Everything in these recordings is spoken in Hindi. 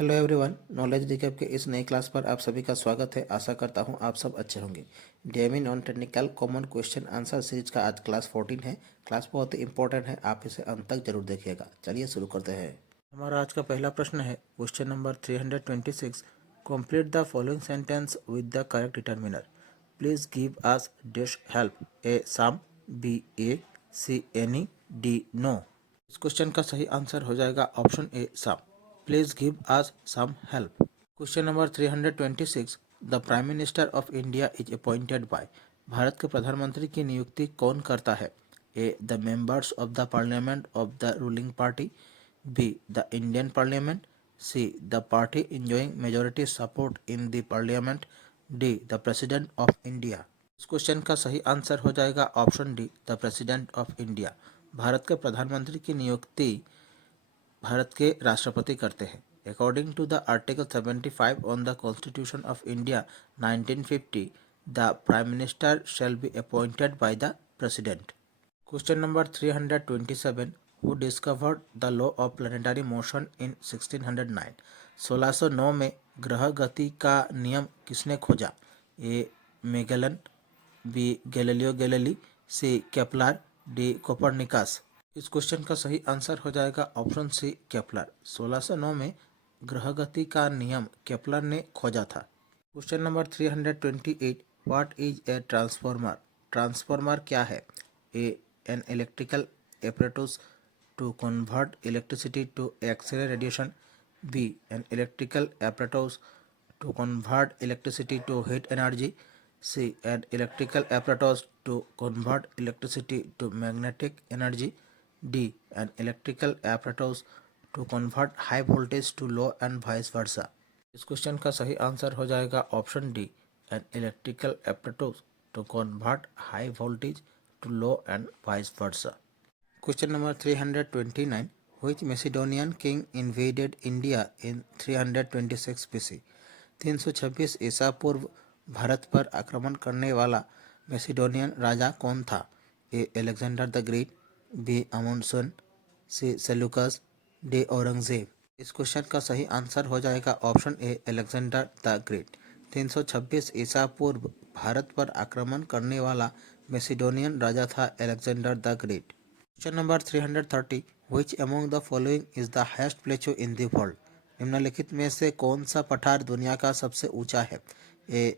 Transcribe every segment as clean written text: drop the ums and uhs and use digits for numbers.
हेलो एवरीवन, नॉलेज रिकैप के इस नई क्लास पर आप सभी का स्वागत है। आशा करता हूं आप सब अच्छे होंगे। DME non technical common question answer series का आज क्लास 14 है। क्लास बहुत ही इंपॉर्टेंट है, आप इसे अंत तक जरूर देखिएगा। चलिए शुरू करते हैं। हमारा आज का पहला प्रश्न है question number 326। Complete the following sentence with the correct determiner. Please give us dash help. A some, B a, C any, D no. इस क्वेश्चन का सही आंसर हो जाएगा option A some. Please give us some help. Question number 326. The Prime Minister of India is appointed by. Bharat के प्रधानमंत्री की नियुक्ति कौन करता है? A. The members of the Parliament of the ruling party. B. The Indian Parliament. C. The party enjoying majority support in the Parliament. D. The President of India. इस क्वेश्चन का सही आंसर हो जाएगा option D, the president of India. भारत के प्रधानमंत्री की नियुक्ति भारत के राष्ट्रपति करते हैं। According to the article 75 on the constitution of India 1950, the prime minister shall be appointed by the president. Question number 327। Who discovered the law of planetary motion in 1609। 1609 में ग्रह गति का नियम किसने खोजा? A Magellan, B Galileo Galilei, C Kepler, D Copernicus. इस क्वेश्चन का सही आंसर हो जाएगा ऑप्शन सी केपलर। 1609 में ग्रह गति का नियम केपलर ने खोजा था। Question number 328। What is a transformer? Transformer क्या है? A an electrical apparatus to convert electricity to X-ray radiation. B. An electrical apparatus to convert electricity to heat energy. C. An electrical apparatus to convert electricity to magnetic energy. D. An electrical apparatus to convert high voltage to low and vice versa. इस क्वेश्चन का सही आंसर हो जाएगा option D, N electrical apparatus to convert high voltage to low and vice versa. Question number 329. Which Macedonian king invaded India in 326 BC? 326 ईसा पूर्व भारत पर आक्रमण करने वाला मैसिडोनियन राजा कौन था? A Alexander the Great, B Amundsen, C Seleucus, D Aurangzeb. इस क्वेश्चन का सही आंसर हो जाएगा option A Alexander the Great. 326 ईसा पूर्व भारत पर आक्रमण करने वाला मैसिडोनियन राजा था Alexander the Great. Question number 330। Which among the following is the highest plateau in the world? निम्नलिखित में से कौन सा पठार दुनिया का सबसे ऊंचा है? ए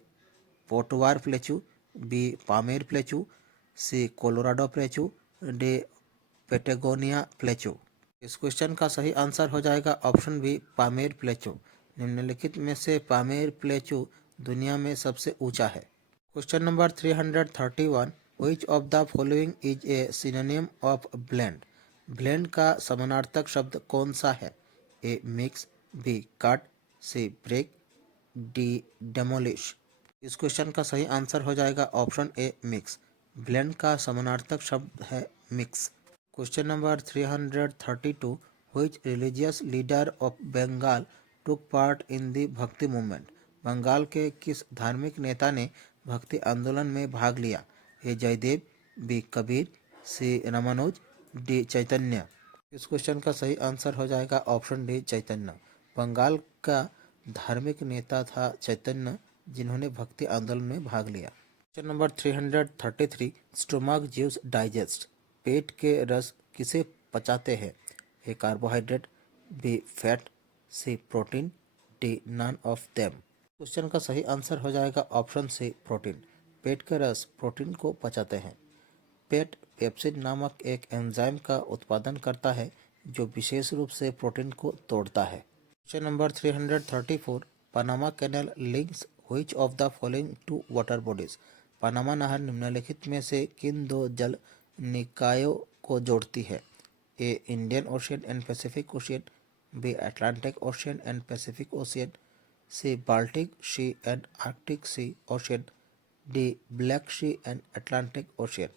पोटवार प्लेचू, बी पामेर प्लेचू, सी कोलोराडो प्लेचू, डी पेटेगोनिया प्लेचू। इस क्वेश्चन का सही आंसर हो जाएगा ऑप्शन बी पामेर प्लेचू। निम्नलिखित में से पामेर प्लेचू दुनिया में सबसे ऊंचा है। Question number 331। Which of the following is a synonym of blend? Blend का समानार्थक शब्द कौन सा है? ए मिक्स, बी कट, सी ब्रेक, डी डेमोलिश। इस क्वेश्चन का सही आंसर हो जाएगा ऑप्शन ए मिक्स। ब्लेंड का समानार्थक शब्द है mix. Question number 332। Which religious leader of Bengal took part in the भक्ति मूवमेंट? बंगाल के किस धार्मिक नेता ने भक्ति आंदोलन में भाग लिया? ए जयदेव, बी कबीर, सी रामानुज, डी चैतन्य। इस क्वेश्चन का सही आंसर हो जाएगा ऑप्शन डी चैतन्य। बंगाल का धार्मिक नेता था चैतन्य, जिन्होंने भक्ति आंदोलन में भाग लिया। Question number 333। Stomach juice digest. पेट के रस किसे पचाते हैं? A carbohydrate, B fat, C protein, D none of them. Question का सही आंसर हो जाएगा ऑप्शन सी प्रोटीन। पेट के रस प्रोटीन को पचाते हैं। पेट पेप्सिन नामक एक एंजाइम का उत्पादन करता है जो विशेष रूप से प्रोटीन को तोड़ता है। Question number 334। Panama canal links which of the following two water bodies? Panama नहर निम्नलिखित में से किन दो जल निकायों को जोड़ती है? A Indian Ocean and Pacific Ocean, B Atlantic Ocean and Pacific Ocean, C Baltic Sea and Arctic Sea Ocean, D Black Sea and Atlantic Ocean.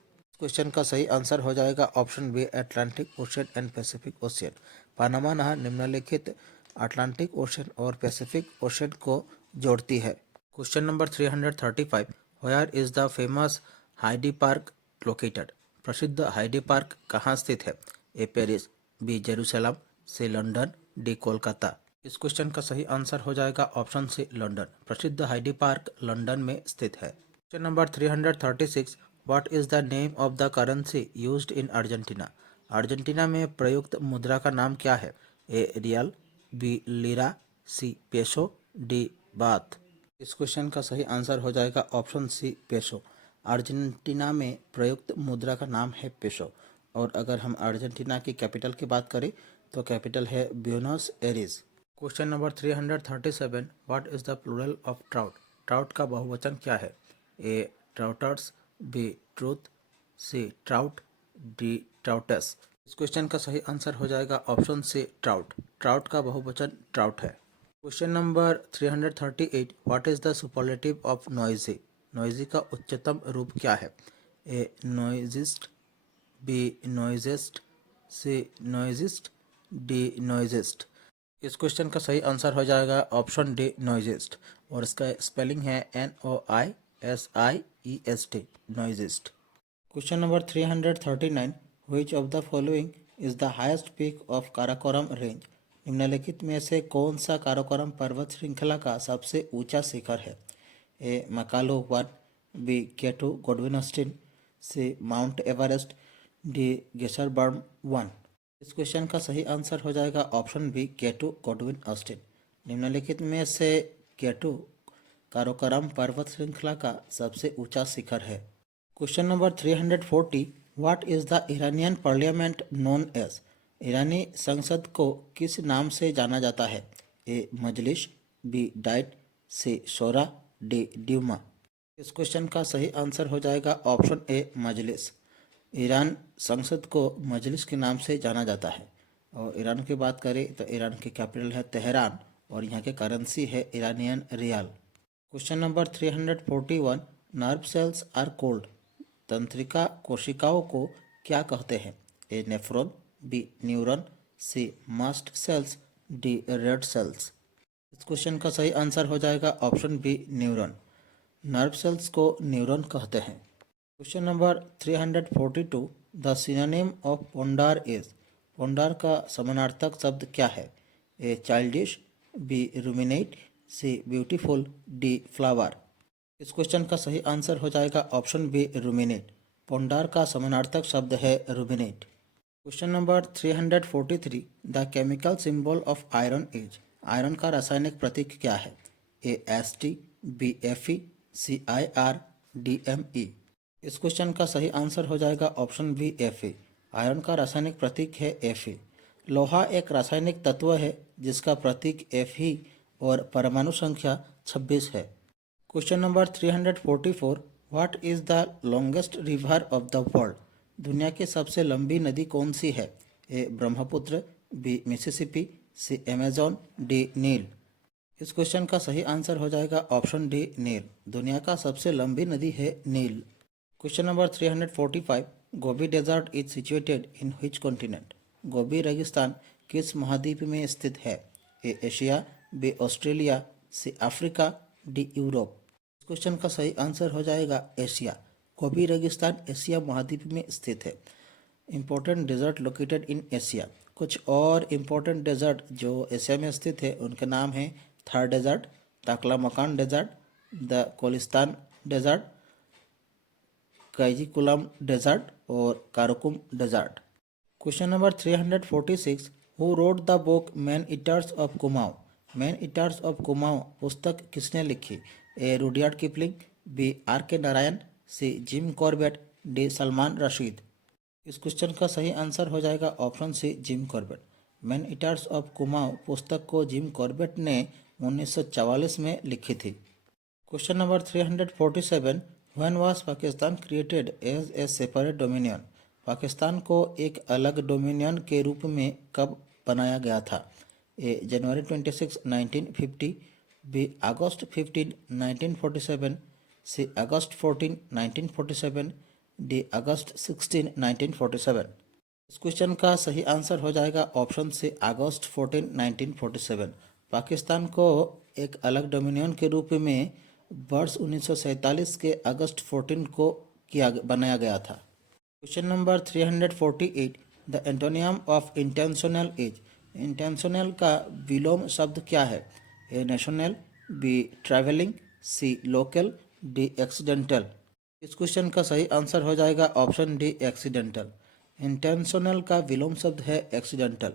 Question का सही आंसर हो जाएगा option B Atlantic Ocean and Pacific Ocean. Panama नहर निम्नलिखित अटलांटिक ओशियन और पैसिफिक ओशियन को जोड़ती है। Question number 335। Where is the famous Hyde Park located? प्रसिद्ध हाइडी पार्क कहाँ स्थित है? ए Paris, B Jerusalem, C London, D Kolkata. इस क्वेश्चन का सही आंसर हो जाएगा ऑप्शन सी लंदन। प्रसिद्ध हाइडी पार्क लंदन में स्थित है। Question number 336, what is the name of the currency used in Argentina? Argentina में प्रयुक्त मुद्रा का नाम क्या है? A real, B lira, C peso, D baht. इस क्वेश्चन का सही आंसर हो जाएगा ऑप्शन सी पेसो। अर्जेंटीना में प्रयुक्त मुद्रा का नाम है पेसो। और अगर हम अर्जेंटीना की कैपिटल की बात करें तो कैपिटल है Buenos Aires. Question number 337, what is the plural of trout? Trout का बहुवचन क्या है? A trouters, B truth, C trout, D trouts. इस क्वेश्चन का सही आंसर हो जाएगा ऑप्शन सी ट्राउट। ट्राउट का बहुवचन ट्राउट है। Question number 338, what is the superlative of noisy? Noisy का उच्चतम रूप क्या है? ए नॉइजिस्ट, बी नॉइजेस्ट, सी नॉइजिस्ट, डी नॉइजेस्ट। इस क्वेश्चन का सही आंसर हो जाएगा ऑप्शन डी नॉइजेस्ट। और इसका स्पेलिंग है NOISIEST, noisiest. Question number 339, which of the following is the highest peak of Karakoram range? निम्नलिखित में से कौन सा काराकोरम पर्वत श्रृंखला का सबसे ऊंचा शिखर है? ए मकालू 1, बी केटू गोडविन ऑस्टिन, सी माउंट एवरेस्ट, डी गेशरबर्म 1। इस क्वेश्चन का सही आंसर हो जाएगा ऑप्शन बी केटू गोडविन ऑस्टिन। निम्नलिखित में से केटू काराकोरम पर्वत श्रृंखला का सबसे ऊंचा शिखर है। Question number 340, what is the Iranian parliament known as? ईरानी संसद को किस नाम से जाना जाता है? A Majlis, B diet, C Shora, D Duma. इस क्वेश्चन का सही आंसर हो जाएगा ऑप्शन ए मजलिस। ईरान संसद को मजलिस के नाम से जाना जाता है। और ईरान की बात करें तो ईरान की कैपिटल है तेहरान और यहाँ की करेंसी है Iranian rial. Question number 341, nerve cells are called? तंत्रिका कोशिकाओं को क्या कहते हैं? A nephron, B neuron, C mast cells, D red cells. इस क्वेश्चन का सही आंसर हो जाएगा option B neuron. Nerve cells को न्यूरॉन कहते हैं। Question number 342, the synonym of ponder is? Ponder का समानार्थक शब्द क्या है? A childish, B ruminate, C beautiful, D flower. इस क्वेश्चन का सही आंसर हो जाएगा ऑप्शन बी रूमिनेट। पोंडार का समानार्थक शब्द है ruminate. Question number 343, the chemical symbol of iron is? Iron का रासायनिक प्रतीक क्या है? ए ST, बी Fe, सी IR, डी Me। इस क्वेश्चन का सही आंसर हो जाएगा ऑप्शन बी Fe। आयरन का रासायनिक प्रतीक है Fe। लोहा एक रासायनिक तत्व है जिसका प्रतीक Fe और परमाणु संख्या 26 है। Question number 344, what is the longest river of the world? दुनिया की सबसे लंबी नदी कौन सी है? ए ब्रह्मपुत्र, बी मिसिसिपी, सी अमेजॉन, डी नील। इस क्वेश्चन का सही आंसर हो जाएगा ऑप्शन डी नील। दुनिया का सबसे लंबी नदी है नील। Question number 345, Gobi desert is situated in which continent? Gobi रेगिस्तान किस महाद्वीप में स्थित है? A Asia, B Australia, C Africa, D Europe. इस क्वेश्चन का सही आंसर हो जाएगा एशिया। गोबी रेगिस्तान एशिया महाद्वीप में स्थित है। Important desert located in Asia. कुछ और इम्पोर्टेंट डेजर्ट जो एशिया में स्थित है उनके नाम हैं Thar desert, Taklamakan desert, the Cholistan desert, Kyzylkum desert और Karakum desert. Question number 346, who wrote the book man eaters of Kumaon? Man eaters of Kumaon पुस्तक किसने लिखी? A Rudyard Kipling, B RK Narayan, C Jim Corbett, D Salman Rushdie. इस क्वेश्चन का सही आंसर हो जाएगा option C Jim Corbett. Man eaters of Kumaon पुस्तक को जिम कॉर्बेट ने 1944 में लिखी थी। Question number 347, when was Pakistan created as a separate dominion? Pakistan को एक अलग डोमिनियन के रूप में कब बनाया गया था? ए जनवरी 26, 1950, बी अगस्त 15, 1947, सी अगस्त 14, 1947, डी अगस्त 16, 1947। इस क्वेश्चन का सही आंसर हो जाएगा ऑप्शन सी अगस्त 14, 1947। पाकिस्तान को एक अलग डोमिनियन के रूप में वर्ष 1947 के अगस्त 14 को बनाया गया था। Question number 348, the antonym of intentional is? Intentional का विलोम शब्द क्या है? A national, B travelling, C local, D accidental. इस क्वेश्चन का सही आंसर हो जाएगा ऑप्शन डी एक्सीडेंटल। इंटेंशनल का विलोम शब्द है accidental.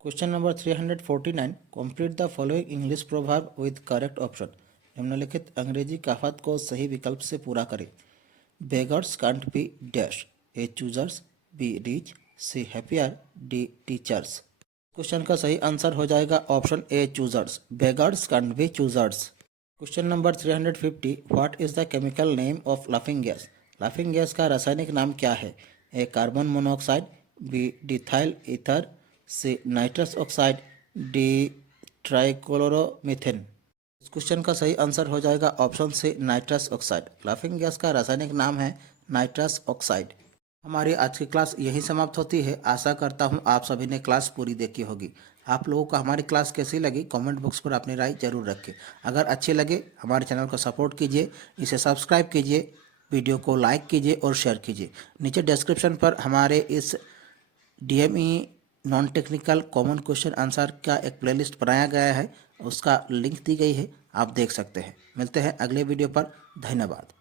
Question number 349, complete the following English proverb with correct option. निम्नलिखित अंग्रेजी कहावत को सही विकल्प से पूरा करें। Beggars can't be dash, A choosers, B rich, C happier, D teachers. Question का सही आंसर हो जाएगा option A choosers. Beggars can't be choosers. Question number 350, what is the chemical name of laughing gas. Laughing gas का रासायनिक नाम क्या है? A carbon monoxide, B diethyl ether, C nitrous oxide, D trichloromethane. इस क्वेश्चन का सही आंसर हो जाएगा option C nitrous oxide. Laughing gas का रासायनिक नाम है नाइट्रस ऑक्साइड। हमारी आज की क्लास यही समाप्त होती है। आशा करता हूँ आप सभी ने क्लास पूरी देखी होगी। आप लोगों को हमारी क्लास कैसी लगी कमेंट बॉक्स पर अपनी राय जरूर रखें। अगर अच्छे लगे हमारे चैनल को सपोर्ट कीजिए, इसे सब्सक्राइब कीजिए, वीडियो को लाइक कीजिए और शेयर कीजिए। नीचे डिस्क्रिप्शन पर हमारे इस DME non technical common question answer का एक प्लेलिस्ट बनाया गया है, उसका लिंक दी गई है, आप देख सकते हैं। मिलते हैं अगले वीडियो पर। धन्यवाद।